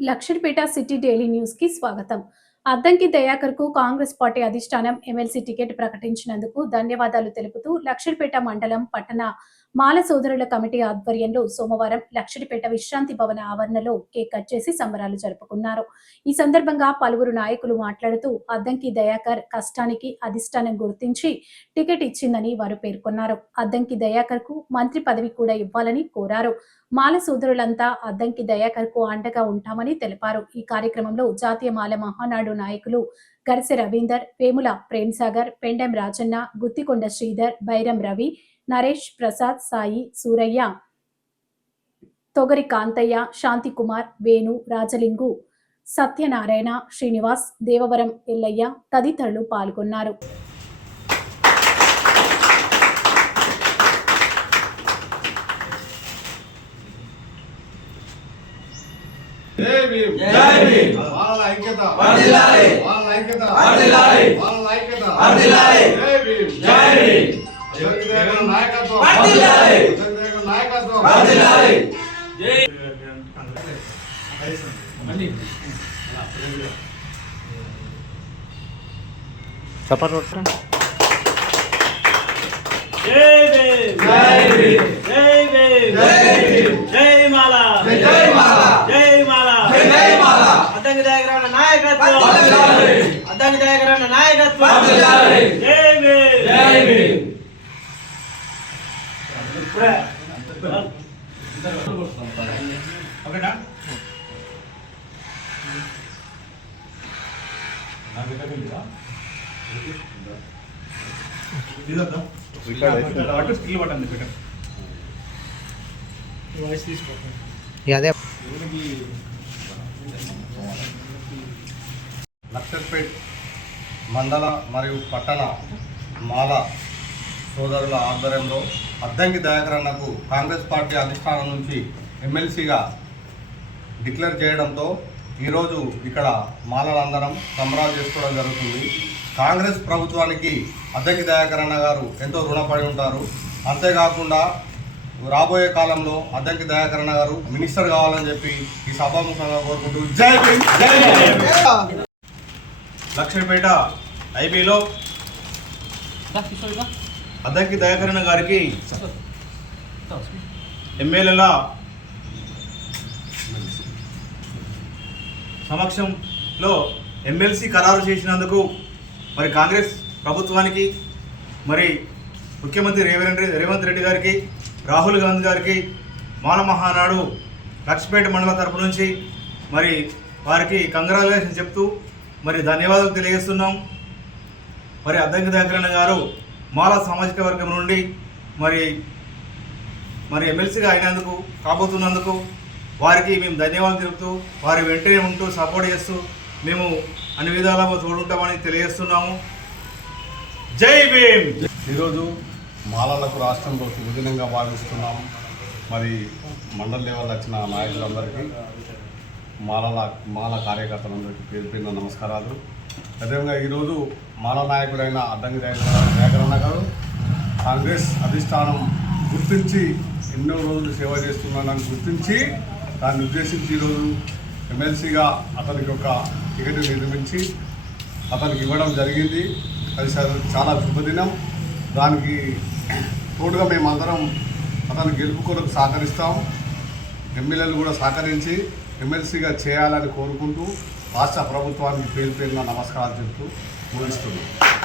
Lakshettipet city daily న్యూస్కి స్వాగతం. అద్దంకి దయాకర్కు కాంగ్రెస్ పార్టీ అధిష్టానం ఎమ్మెల్సీ టికెట్ ప్రకటించినందుకు ధన్యవాదాలు తెలుపుతూ లక్షడిపేట మండలం పట్టణ మాల సోదరుల కమిటీ ఆధ్వర్యంలో సోమవారం లక్షడిపేట విశ్రాంతి భవన ఆవరణలో కేక్ కట్ చేసి సంబరాలు జరుపుకున్నారు. ఈ సందర్భంగా పలువురు నాయకులు మాట్లాడుతూ అద్దంకి దయాకర్ కష్టానికి అధిష్టానం గుర్తించి టికెట్ ఇచ్చిందని వారు పేర్కొన్నారు. అద్దంకి దయాకర్కు మంత్రి పదవి కూడా ఇవ్వాలని కోరారు. మాల సోదరులంతా అద్దంకి దయాకర్కు అండగా ఉంటామని తెలిపారు. ఈ కార్యక్రమంలో జాతీయ మాల మహానాడు నాయకులు గరిసె రవీందర్ వేముల ప్రేమ్ సాగర్ పెండెం రాజన్న గుత్తికొండ శ్రీధర్ బైరం రవి నరేష్ ప్రసాద్ సాయి సూరయ్య తొగరి కాంతయ్య శాంతికుమార్ వేణు రాజలింగు సత్యనారాయణ శ్రీనివాస్ దేవవరం ఎల్లయ్య తదితరులు పాల్గొన్నారు. వాళ్ళ. వాళ్ళ. వాళ్ళ ఐక్యత నాయకత్వం నాయకత్వం. జై భీమ్ జై భీమ్. జై భీమ్ జై భీమ్. జై మాలా జై మాలా. జై మాలా జై మాలా. అద్దంకి దగ్గర నాయకత్వం. అద్దంకి దగ్గర నాయకత్వం. జై భీమ్ జై భీమ్. ఇప్పుడే. లక్షపేట్ మండల మరియు పట్టణ మాల సోదరుల ఆధ్వర్యంలో అద్దంకి దయాకర్ అన్నకు కాంగ్రెస్ పార్టీ అధిష్టానం నుంచి ఎమ్మెల్సీగా డిక్లేర్ చేయడంతో ఈరోజు ఇక్కడ మాలలందరం సంబరాలు చేసుకోవడం జరుగుతుంది. కాంగ్రెస్ ప్రభుత్వానికి అద్దంకి దయాకర్ అన్న గారు ఎంతో రుణపడి ఉంటారు. అంతేకాకుండా రాబోయే కాలంలో అద్దంకి దయాకర్ అన్న గారు మినిస్టర్ కావాలని చెప్పి ఈ సభాముఖంగా కోరుకుంటూ జై లక్ష్మీపేట ఐబీలో అద్దంకి దయాకరణ గారికి ఎమ్మెల్యేల సమక్షంలో ఎమ్మెల్సీ ఖరారు చేసినందుకు మరి కాంగ్రెస్ ప్రభుత్వానికి మరి ముఖ్యమంత్రి రేవంత్ రేవంత్ రెడ్డి గారికి రాహుల్ గాంధీ గారికి మాల మహానాడు లక్ష్మీపేట మండలం తరపు నుంచి మరి వారికి కంగ్రాచులేషన్ చెప్తూ మరి ధన్యవాదాలు తెలియజేస్తున్నాం. మరి అద్దంకి దగ్గరన్న గారు మాల సామాజిక వర్గం నుండి మరి మరి ఎమ్మెల్సీగా అయినందుకు కాబోతున్నందుకు వారికి మేము ధన్యవాదాలు తెలుపుతూ వారి వెంటనే ఉంటూ సపోర్ట్ చేస్తూ మేము అన్ని విధాలుగా తోడుంటామని తెలియజేస్తున్నాము. జై భీమ్! ఈరోజు మాలలకు రాష్ట్రంలో శుభదినంగా భావిస్తున్నాం. మరి మండల లెవెల్ వచ్చిన నాయకులందరికీ మాలల మాల కార్యకర్తలందరికీ పేరు పేరున నమస్కారాలు. అదేవిధంగా ఈరోజు మాల నాయకుడైన అద్దంకి దయాకరణ గారు కాంగ్రెస్ అధిష్టానం గుర్తించి ఎన్నో రోజులు సేవ చేస్తున్నానని గుర్తించి దాన్ని ఉద్దేశించి ఈరోజు ఎమ్మెల్సీగా అతనికి ఒక టికెట్ నిర్మించి అతనికి ఇవ్వడం జరిగింది. అది చాలా శుభదినం. దానికి తోడుగా మేమందరం అతను గెలుపు కొరకు సహకరిస్తాం. ఎమ్మెల్యేలు కూడా సహకరించి ఎమ్మెల్సీగా చేయాలని కోరుకుంటూ రాష్ట్ర ప్రభుత్వానికి పేరు పేరున నమస్కారాలు చెబుతూ ముగిస్తున్నాను